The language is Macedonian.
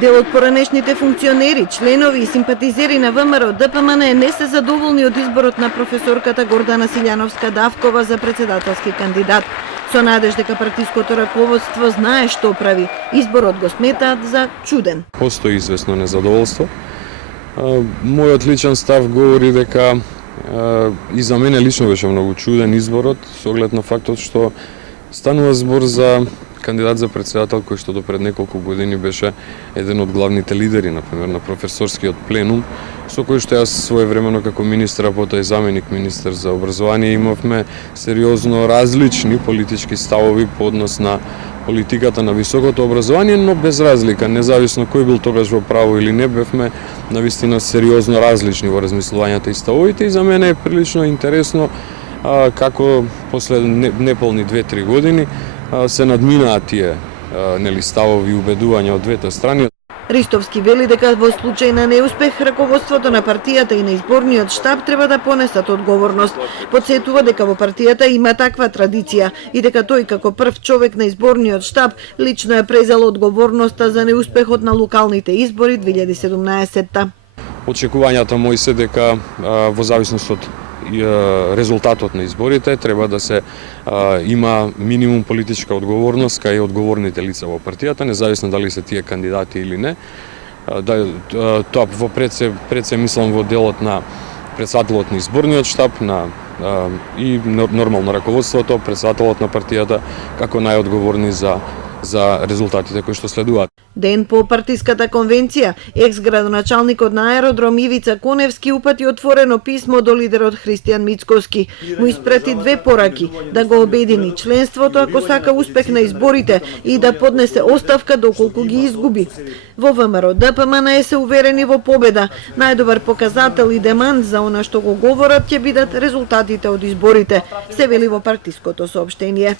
Дел од поранешните функционери, членови и симпатизери на ВМРО ДПМН не се задоволни од изборот на професорката Гордана Силјановска-Давкова за председателски кандидат. Со надеж дека партиското раководство знае што прави, изборот го сметаат за чуден. Постои известно незадоволство. Мојот личен став говори дека и за мене лично беше многу чуден изборот, со оглед на фактот што станува збор за кандидат за председател кој што до пред неколку години беше еден од главните лидери, например, на професорскиот пленум, со кој што јас своевремено како министар, а потоа и заменик министар за образование имавме сериозно различни политички ставови по однос на политиката на високото образование, но без разлика, независно кој бил тогаш во право или не, бевме навистина сериозно различни во размислувањата и ставовите, и за мене е прилично интересно како после неполни 2-3 години се надминаат тие ставови и убедувања од двете страни. Ристовски вели дека во случај на неуспех раководството на партијата и на изборниот штаб треба да понесат одговорност. Подсетува дека во партијата има таква традиција и дека тој како прв човек на изборниот штаб лично е презел одговорноста за неуспехот на локалните избори 2017-та. Очекувањата мои се дека во зависност од резултатот на изборите треба да се има минимум политичка одговорност кај одговорните лица во партијата, независно дали се тие кандидати или не. Тоа пред се мислам во делот на председателот на изборниот штаб, и нормално раководството, председателот на партијата како најодговорни за резултатите кои што следуваат. Ден по партиската конвенција, екс-градоначалникот на аеродром Ивица Коневски упати отворено писмо до лидерот Христијан Мицкоски. Му испрати две пораки: да го обедини членството ако сака успех на изборите и да поднесе оставка доколку ги изгуби. Во ВМРО ДПМН се уверени во победа. Најдобар показател и демант за она што го говорат ќе бидат резултатите од изборите, се вели во партиското соопштение.